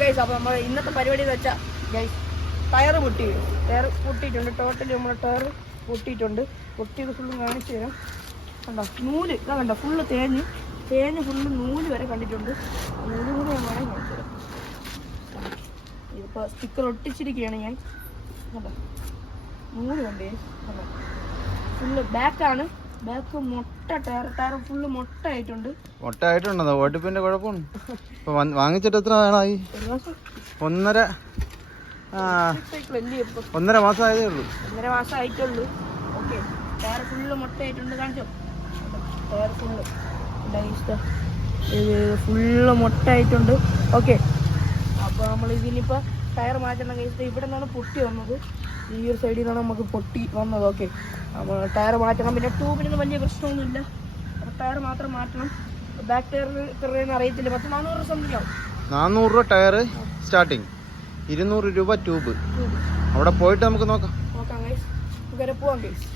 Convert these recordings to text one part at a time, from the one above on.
Guys അപ്പോൾ നമ്മൾ ഇന്നത്തെ പരിപാടി എന്ന് വെച്ചാൽ ഗൈസ് ടയർ പൊട്ടിയിട്ടുണ്ട്. ടോട്ടലി നമ്മൾ ടയർ പൊട്ടിയിട്ടുണ്ട്. പൊട്ടിയത് ഫുള്ളും കാണിച്ചു തരാം. കണ്ടോ നൂല് ഇതാ കണ്ടോ ഫുള്ള് തേഞ്ഞ് ഫുള്ള് നൂല് വരെ കണ്ടിട്ടുണ്ട്. നൂല് കൂടെ ഞാൻ വേണമെങ്കിൽ കാണിച്ചു തരാം. ഇതിപ്പോൾ സ്റ്റിക്കർ ഒട്ടിച്ചിരിക്കുകയാണ് ഞാൻ. കണ്ടോ നൂല് കണ്ടേ കണ്ടോ ഫുള്ള് ബാക്കാണ്. ബാക്ക് മൊട്ട ടയർ ഫുള്ള് മൊട്ടയായിട്ടുണ്ടോ? ഓട്ടിപ്പിന്റെ കുഴപ്പമാണ്. വാങ്ങിച്ചിട്ട് എത്ര നാളായി? 1.5 മാസമായതേ ഉള്ളൂ. 1.5 മാസമായിട്ടുള്ളൂ. ഓക്കെ ടയർ ഫുള്ള് മൊട്ടയായിട്ടുണ്ട്. കാണിച്ചോ ടയർ ഫുള്ള് മൊട്ടയായിട്ടുണ്ട്. ഓക്കെ അപ്പോൾ നമ്മൾ ഇതിനിപ്പോൾ ടയർ മാറ്റണം കഴിച്ചിട്ട് ഇവിടെ നിന്നാണ് പൊട്ടി വന്നത്. ഈ ഒരു സൈഡിൽ നിന്നാണ് നമുക്ക് പൊട്ടി വന്നത്. ഓക്കെ അപ്പോൾ ടയർ മാറ്റണം. പിന്നെ ട്യൂബിനൊന്നും വലിയ പ്രശ്നമൊന്നുമില്ല. അപ്പോൾ ടയർ മാത്രം മാറ്റണം. ബാക്ക് ടയർ എത്രയെന്ന് അറിയത്തില്ല. 400 സംതിങ് ആവും. 400 രൂപ ടയർ സ്റ്റാർട്ടിങ്, 200 രൂപ ട്യൂബ്. അവിടെ പോയിട്ട് നമുക്ക് നോക്കാം ഗൈസ്. വരെ പോവാം ഗൈസ്.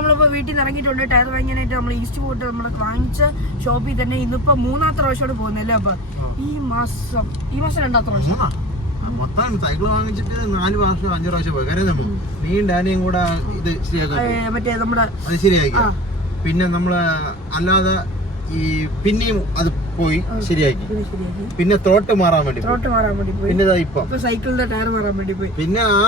നമ്മളിപ്പോൾ വീട്ടിൽ നിന്ന് ഇറങ്ങിയിട്ടുണ്ട്. ടയർ വാങ്ങിക്കാനായിട്ട് നമ്മൾ ഈസ്റ്റ് പോയിട്ട് നമ്മൾ വാങ്ങിച്ച ഷോപ്പിൽ തന്നെ ഇന്നിപ്പോൾ 3ാമത്തെ പ്രാവശ്യമാണ് പോകുന്നല്ലേ. അപ്പം ഈ മാസം 2ാമത്തെ പ്രാവശ്യം മൊത്തം സൈക്കിൾ വാങ്ങിച്ചിട്ട് 4 പ്രാവശ്യം 5 പ്രാവശ്യം പോയി. കാര്യം നീയും ഡാനിയും കൂടെ ഇത് മറ്റേ നമ്മുടെ അത് ശരിയാക്കി. പിന്നെ നമ്മള് അല്ലാതെ ഈ പിന്നെയും അത് പോയി ശരിയാക്കി. പിന്നെ ത്രോട്ട് മാറാൻ വേണ്ടി പിന്നെ ഇപ്പൊ സൈക്കിളിന്റെ ടയർ മാറാൻ വേണ്ടി പോയി. പിന്നെ ആ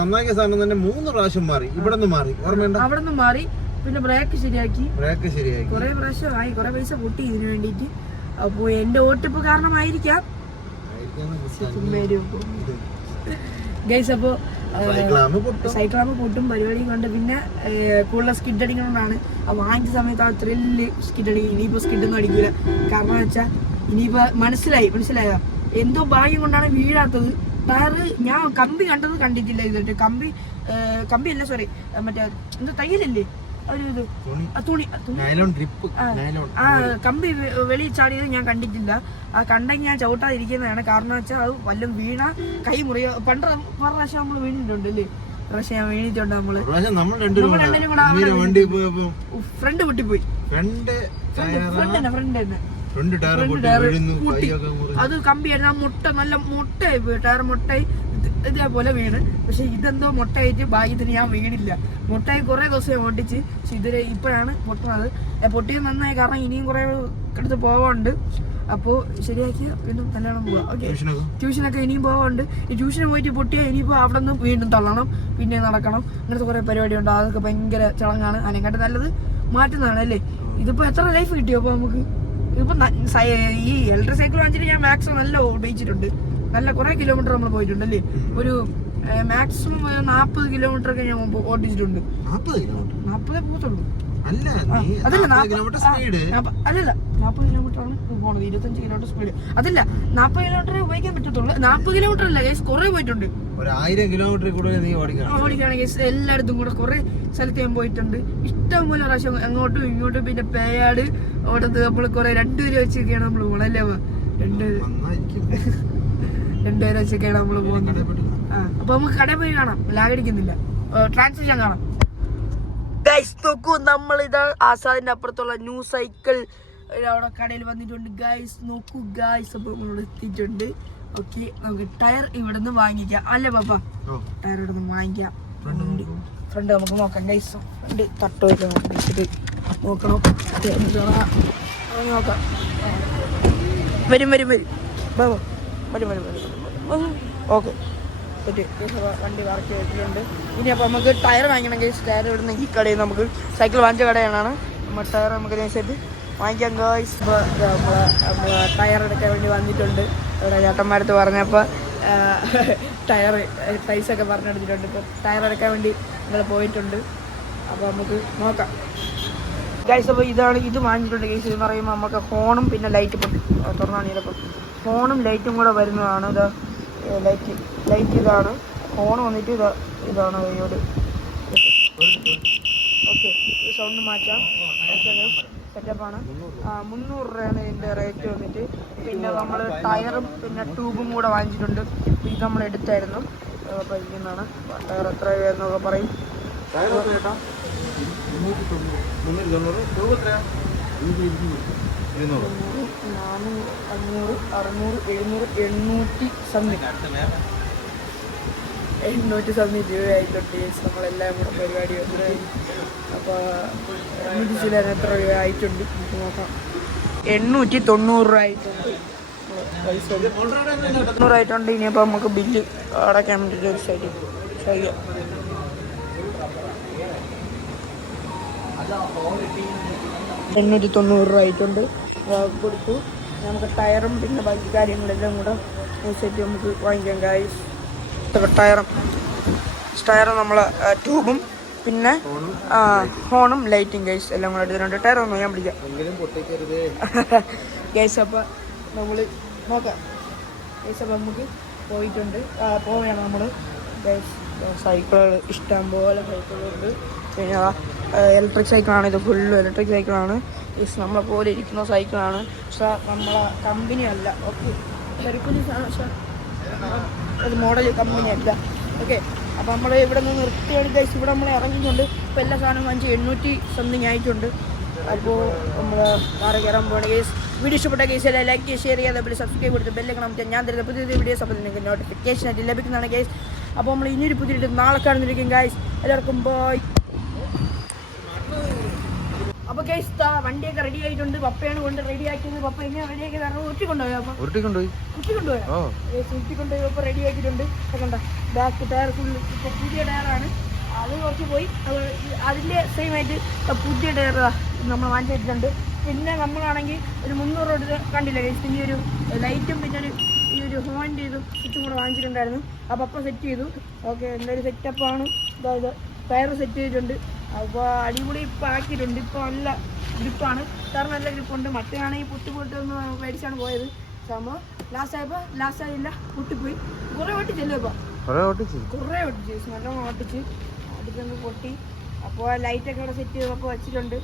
നന്നാക്കിയ സാധനം തന്നെ 3 പ്രാവശ്യം മാറി. ഇവിടെ നിന്ന് മാറി, ഓർമ്മയുണ്ടോ? അവിടെ നിന്ന് മാറി. പിന്നെ ബ്രേക്ക് ശരിയാക്കി. കുറെ പ്രാവശ്യമായി, കുറെ പൈസ പൊട്ടി ഇതിനു വേണ്ടിട്ട്. അപ്പൊ എന്റെ ഓട്ടിപ്പ് കാരണമായിരിക്കാം ഗൈസ്. അപ്പോ സൈക്കിളാകുമ്പോ പൊട്ടും പരിപാടിയും കൊണ്ട് പിന്നെ കൂടുതൽ സ്കിഡ് അടിക്കണമെന്നാണ്. വാങ്ങിച്ച സമയത്ത് ആ ത്രില്ല് സ്കിഡ് അടിക്കും. ഇനിയിപ്പോ സ്കിഡൊന്നും അടിക്കൂല. കാരണം വെച്ചാൽ ഇനിയിപ്പോ മനസ്സിലായോ എന്തോ ഭാഗ്യം കൊണ്ടാണ് വീഴാത്തത്. ടയർ ഞാൻ കമ്പി കണ്ടിട്ടില്ല. ഇതിട്ട് കമ്പി അല്ല സോറി മറ്റേ എന്തോ തയ്യലല്ലേ ഒരു ഇത് തുണി കമ്പി വെളി ചാടിയത് ഞാൻ കണ്ടിട്ടില്ല. ആ കണ്ടെങ്കിൽ ഞാൻ ചവിട്ടാതിരിക്കുന്നതാണ്. കാരണം വെച്ചാൽ അത് വല്ലതും വീണ കൈ മുറിയോ. പ്രാവശ്യം നമ്മൾ വീണിട്ടുണ്ട് അല്ലേ? പ്രാവശ്യം ഞാൻ വീണിട്ടുണ്ട്. നമ്മള് ഫ്രണ്ട് പൊട്ടിപ്പോയി. അത് കമ്പിയായിരുന്നു. ആ മുട്ട നല്ല മുട്ടയായി പോയി. ടയർ മുട്ടയായി ഇതേപോലെ വീണ്. പക്ഷെ ഇതെന്തോ മുട്ടയായിട്ട് ഭാഗ്യത്തിന് ഞാൻ വീണില്ല. മുട്ടയായി കുറെ ദിവസം ഓടിച്ച്. പക്ഷെ ഇതുവരെ ഇപ്പോഴാണ് പൊട്ടുന്നത്. പൊട്ടിയത് നന്നായി. കാരണം ഇനിയും കുറെ അടുത്ത് പോവാണ്ട്. അപ്പോൾ ശരിയാക്കിയ വീണ്ടും നല്ലോണം പോവാം. ഓക്കെ ട്യൂഷനൊക്കെ ഇനിയും പോവാണ്ട്. ഈ ട്യൂഷന് പോയിട്ട് പൊട്ടിയാൽ ഇനിയിപ്പോൾ അവിടെ നിന്ന് വീണ്ടും തള്ളണം, പിന്നെ നടക്കണം. അങ്ങനത്തെ കുറെ പരിപാടിയുണ്ട്. അതൊക്കെ ഭയങ്കര ചടങ്ങാണ്. അതിനെക്കാട്ടും നല്ലത് മാറ്റുന്നതാണ് അല്ലേ? ഇതിപ്പോൾ എത്ര ലൈഫ് കിട്ടിയോ? അപ്പോൾ നമുക്ക് ഇതിപ്പോൾ ഈ ഇലക്ട്രിക് സൈക്കിൾ വാങ്ങിച്ചിട്ട് ഞാൻ മാക്സിമം നല്ല ഓടിച്ചിട്ടുണ്ട്. നല്ല കുറെ കിലോമീറ്റർ നമ്മൾ പോയിട്ടുണ്ട് അല്ലേ? ഒരു മാക്സിമം 40 കിലോമീറ്റർ ഒക്കെ ഞാൻ ഓടിച്ചിട്ടുണ്ട്. 40 പോകത്തുള്ളൂ. അല്ലല്ല 40 കിലോമീറ്റർ ആണ് പോണത്. 25 കിലോമീറ്റർ സ്പീഡ്. അതല്ല 40 കിലോമീറ്റർ ഉപയോഗിക്കാൻ പറ്റത്തുള്ളൂ. 40 കിലോമീറ്റർ അല്ല ഗൈസ്, കുറെ പോയിട്ടുണ്ട്. 1000 കിലോമീറ്റർ ഓടിക്കുകയാണെങ്കിൽ എല്ലായിടത്തും കൂടെ കുറെ സ്ഥലത്ത് ഞാൻ പോയിട്ടുണ്ട്. ഇഷ്ടംപോലെ പ്രാവശ്യം അങ്ങോട്ടും ഇങ്ങോട്ടും. പിന്നെ പേയാട് ഓടത്ത് നമ്മൾ കുറെ 2 പേര് വെച്ചൊക്കെയാണ് നമ്മൾ പോകണല്ലേ? 2 പേര് വെച്ചൊക്കെയാണ് നമ്മൾ പോകുന്നത്. അപ്പൊ നമുക്ക് കടയിൽ പോയി കാണാം. ലാഗടിക്കുന്നില്ല. ട്രാൻസിഷൻ കാണാം. ഗൈസ് നോക്കൂ, നമ്മളിതാ ആസാദിന്റെ അപ്പുറത്തുള്ള ന്യൂ സൈക്കിൾ അവിടെ കടയിൽ വന്നിട്ടുണ്ട്. ഗൈസ് നോക്കൂ ഗൈസ്. അപ്പൊ നമ്മളോട് എത്തിയിട്ടുണ്ട്. ഓക്കെ നമുക്ക് ടയർ ഇവിടെ നിന്ന് വാങ്ങിക്കാം അല്ലേ പാപ്പ? ടയർ ഇവിടെ നിന്ന് വാങ്ങിക്കാം. ഫ്രണ്ട് നമുക്ക് നോക്കാം ഗൈസ്. ഫ്രണ്ട് തട്ടോ വെച്ചിട്ട് നോക്കണം. നോക്കാം. വരും ഓക്കെ വണ്ടി വർക്ക് ചെയ്തിട്ടുണ്ട്. ഇനി അപ്പോൾ നമുക്ക് ടയർ വാങ്ങിക്കണം ഗൈസ്. ടയർ ഇവിടെ നിന്ന് ഈ കടയിൽ നമുക്ക് സൈക്കിൾ വാങ്ങിച്ച കടയാണ്. നമ്മൾ ടയർ നമുക്ക് നൈസായിട്ട് വാങ്ങിക്കാം ഗൈസ്. ഇപ്പോൾ നമ്മൾ ടയർ എടുക്കാൻ വേണ്ടി വന്നിട്ടുണ്ട്. ഇവിടെ ചേട്ടന്മാരടുത്ത് പറഞ്ഞപ്പോൾ ടയർ പ്രൈസൊക്കെ പറഞ്ഞെടുത്തിട്ടുണ്ട്. ഇപ്പോൾ ടയർ എടുക്കാൻ വേണ്ടി നിങ്ങൾ പോയിട്ടുണ്ട്. അപ്പോൾ നമുക്ക് നോക്കാം ഗൈസ്. അപ്പോൾ ഇത് വാങ്ങിച്ചിട്ടുണ്ട് ഗൈസ്. ഇത് പറയുമ്പോൾ നമുക്ക് ഹോണും പിന്നെ ലൈറ്റ് തുറന്നാണ്. ചിലപ്പോൾ ഹോണും ലൈറ്റും കൂടെ വരുന്നതാണ്. ഇത് ലൈറ്റ് ഇതാണ്. ഹോൺ വന്നിട്ട് ഇതാണ് കയ്യോട്. ഓക്കെ ഈ സൗണ്ട് മാറ്റാം. സെറ്റപ്പാണ്. 300 രൂപയാണ് ഇതിൻ്റെ റേറ്റ് വന്നിട്ട്. പിന്നെ നമ്മൾ ടയറും പിന്നെ ട്യൂബും കൂടെ വാങ്ങിച്ചിട്ടുണ്ട്. ഇത് നമ്മൾ എടുത്തായിരുന്നു. അപ്പോൾ ഇരിക്കുന്നതാണ്. ടയർ എത്ര രൂപയെന്നൊക്കെ പറയും. 390 രൂപ എത്രയാ? 200. 400, 500, 600, 700, 800 സംതിങ് 800 സംതിങ് രൂപയായിട്ടുണ്ട് നമ്മളെല്ലാം കൂടെ പരിപാടി വന്നത്. അപ്പോൾ 800 ചില എത്ര രൂപ ആയിട്ടുണ്ട് നമുക്ക് നോക്കാം. 890 രൂപ ആയിട്ടുണ്ട്. പൈസ 800 ആയിട്ടുണ്ട്. ഇനിയപ്പോൾ നമുക്ക് ബില്ല് അടയ്ക്കാൻ വേണ്ടിയിട്ട് ഒരു സൈഡ് ചെയ്യാം. 890 രൂപ ആയിട്ടുണ്ട്. കൊടുത്തു. നമുക്ക് ടയറും പിന്നെ ബാക്കി കാര്യങ്ങളെല്ലാം കൂടെ സെറ്റ് നമുക്ക് വാങ്ങിക്കാം ഗൈസ്. ടയറും നമ്മളെ ട്യൂബും പിന്നെ ഹോണും ലൈറ്റും ഗൈസ് എല്ലാം കൂടെ എടുത്തിട്ടുണ്ട്. ടയർ ഒന്നും ഞാൻ പിടിക്കാം ഗൈസ്. അപ്പോൾ നമ്മൾ നോക്കാം ഗൈസ്. അപ്പോൾ നമുക്ക് പോയിട്ടുണ്ട് പോവുകയാണ് നമ്മൾ ഗൈസ്. സൈക്കിളുകൾ ഇഷ്ടം പോലെ സൈക്കിളുണ്ട്. പിന്നെ ഇലക്ട്രിക് സൈക്കിളാണ്. ഇത് ഫുള്ളും ഇലക്ട്രിക് സൈക്കിളാണ്. നമ്മളെ പോലെ ഇരിക്കുന്ന സൈക്കിളാണ്. പക്ഷേ നമ്മളെ കമ്പനി അല്ല. ഓക്കെ, അത് മോഡൽ കമ്പനി അല്ല. ഓക്കെ, അപ്പോൾ നമ്മൾ ഇവിടെ നിന്ന് നിർത്തിയാണ് ഗൈസ്. ഇവിടെ നമ്മൾ ഇറങ്ങുന്നുണ്ട്. ഇപ്പോൾ എല്ലാ സാധനവും 800 സംതിങ് ആയിട്ടുണ്ട്. അപ്പോൾ നമ്മൾ കാറ് കയറാൻ പോകണം ഗൈസ്. വീഡിയോ ഇഷ്ടപ്പെട്ട ഗൈസ് എല്ലാം ലൈക്ക് ചെയ്യുക, ഷെയർ ചെയ്യുക, അതേപോലെ സബ്സ്ക്രൈബ് കൊടുത്ത് ബെല്ലൈക്കൺ അമർത്തിയാൽ ഞാൻ തരുന്ന പുതിയ വീഡിയോസ് അപ്പോൾ നിങ്ങൾക്ക് നോട്ടിഫിക്കേഷൻ ആയിട്ട് ലഭിക്കുന്നതാണ് ഗൈസ്. അപ്പോൾ നമ്മൾ ഇനിയൊരു പുതിയ നാളെ കാണുന്നിരിക്കും ഗൈസ്. എല്ലാവർക്കും ബൈ. അപ്പോൾ ഗൈസ് വണ്ടിയൊക്കെ റെഡി ആയിട്ടുണ്ട്. പപ്പയാണ് കൊണ്ട് റെഡി ആക്കിയത്. പപ്പ എങ്ങനെ റെഡിയാക്കി ഉരുട്ടിക്കൊണ്ടുപോയി. അപ്പോൾ ഉരുട്ടിക്കൊണ്ടുപോയി ഇപ്പോൾ റെഡി ആക്കിയിട്ടുണ്ട്. കണ്ട ബാക്ക് ടയർ ഫുള്ള് ഇപ്പോൾ പുതിയ ടയറാണ്. അത് കുറച്ച് പോയി. അതിൻ്റെ സെയിം ആയിട്ട് പുതിയ ടയർ നമ്മൾ വാങ്ങിച്ചിട്ടുണ്ട്. പിന്നെ നമ്മളാണെങ്കിൽ ഒരു 300 രൂപ കണ്ടില്ല ഗൈസ്. പിന്നെ ഒരു ലൈറ്റും പിന്നെ ഈ ഒരു ഹോണിൻ്റെ ഇതും സ്വിച്ചും കൂടെ വാങ്ങിച്ചിട്ടുണ്ടായിരുന്നു. അപ്പോൾ അപ്പം സെറ്റ് ചെയ്തു. ഓക്കെ, എന്തായാലും സെറ്റപ്പാണ്. അതായത് ടയർ സെറ്റ് ചെയ്തിട്ടുണ്ട്. അപ്പോൾ അടിപൊളി ഇപ്പം ആക്കിയിട്ടുണ്ട്. ഇപ്പോൾ നല്ല ഗ്രിപ്പാണ്. ടയർ നല്ല ഗ്രിപ്പുണ്ട്. മറ്റേയാണെങ്കിൽ പൊട്ടിപ്പോയിട്ടൊന്ന് മേടിച്ചാണ് പോയത്. സംഭവം ലാസ്റ്റ് ആയില്ല, പൊട്ടിപ്പോയി. കുറേ ഓട്ടിച്ചല്ലേ ഇപ്പോൾ? കുറേ ഓട്ടിച്ച് നല്ലോണം അടിച്ചൊന്ന് പൊട്ടി. അപ്പോൾ ലൈറ്റൊക്കെ ഇവിടെ സെറ്റ് ചെയ്തപ്പോൾ വെച്ചിട്ടുണ്ട്.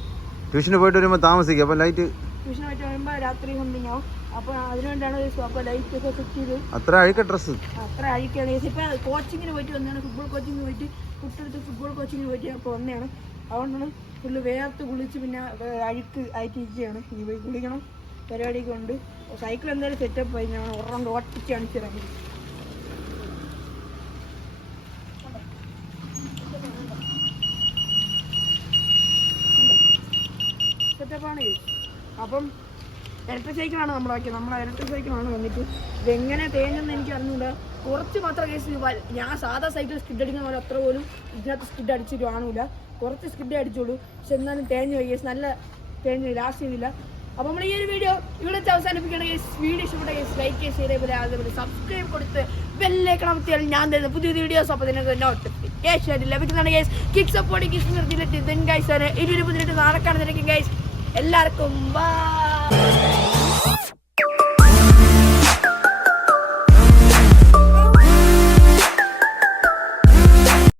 ട്യൂഷന് പോയിട്ട് വരുമ്പോൾ താമസിക്കും. അപ്പോൾ ലൈറ്റ് ട്യൂഷൻ പോയിട്ട് വരുമ്പോൾ രാത്രി സംതിങ് ആവും. അപ്പോൾ അതിനുവേണ്ടിയാണ് അപ്പോൾ ലൈറ്റൊക്കെ സെറ്റ് ചെയ്ത്. അത്ര അഴുക്ക ഡ്രസ്സ് അത്ര അഴുക്കാണ്. ഇപ്പം കോച്ചിങ്ങിന് പോയിട്ട് വന്നതാണ്. ഫുട്ബോൾ കോച്ചിങ്ങിന് പോയിട്ട് കുട്ടിയെടുത്ത് ഫുട്ബോൾ കോച്ചിങ്ങിന് പോയിട്ട് അപ്പോൾ വന്നതാണ്. അതുകൊണ്ടാണ് ഫുള്ള് വേർത്ത് കുളിച്ച് പിന്നെ അഴുക്ക് ആയിട്ടിരിക്കുകയാണ്. ഇനി പോയി കുളിക്കണം. പരിപാടിയൊക്കെ ഉണ്ട്. സൈക്കിൾ എന്തായാലും സെറ്റപ്പ് ആയി. ഞാൻ ഒരെണ്ണം ഓട്ടിച്ച് കാണിച്ചു തരാം. സെറ്റപ്പാണ്. അപ്പം ഇലക്ട്രിക് സൈക്കിളാണ് നമ്മളാക്കിയത്. ഇലക്ട്രിക് സൈക്കിളാണ് വന്നിട്ട്. ഇതെങ്ങനെ തേഞ്ഞെന്ന് എനിക്ക് അറിഞ്ഞൂടാ. കുറച്ച് മാത്രം കേസ് ഞാൻ സാധാ സൈക്കിൾ സ്കിഡ് അടിക്കുന്ന പോലെ അത്ര പോലും ഇതിനകത്ത് സ്കിഡ് അടിച്ചിട്ട് കാണൂല. കുറച്ച് സ്കിഡ് അടിച്ചോളൂ. പക്ഷെ എന്നാലും തേഞ്ഞു പോയി കേസ്. നല്ല തേഞ്ഞു, ലാസ്റ്റ് ചെയ്തില്ല. അപ്പോൾ നമ്മൾ ഈ ഒരു വീഡിയോ ഇവിടെ അവസാനിപ്പിക്കുകയാണ് കേസ്. വീഡിയോ ഇഷ്ടപ്പെട്ട കേസ് ലൈക്ക് ചെയ്യുക, ഷെയർ ചെയ്യുക, അതേപോലെ സബ്സ്ക്രൈബ് കൊടുത്ത് ബെല്ലൈക്കൺ അമർത്തിയാൽ ഞാൻ തരുന്ന പുതിയ വീഡിയോസ് അപ്പോൾ നിങ്ങൾക്ക് നോട്ടിഫിക്കേഷൻ ലഭിക്കുന്നതാണ് ഗൈസ്. കിക്ക് സപ്പോർട്ട് കിസ് നിർത്തിയിട്ട് ഗൈസ്. ഇനി ഒരു പുതിയ നാളെ കാണുന്നതായിരിക്കും ഗൈസ്. എല്ലാവർക്കും ബൈ.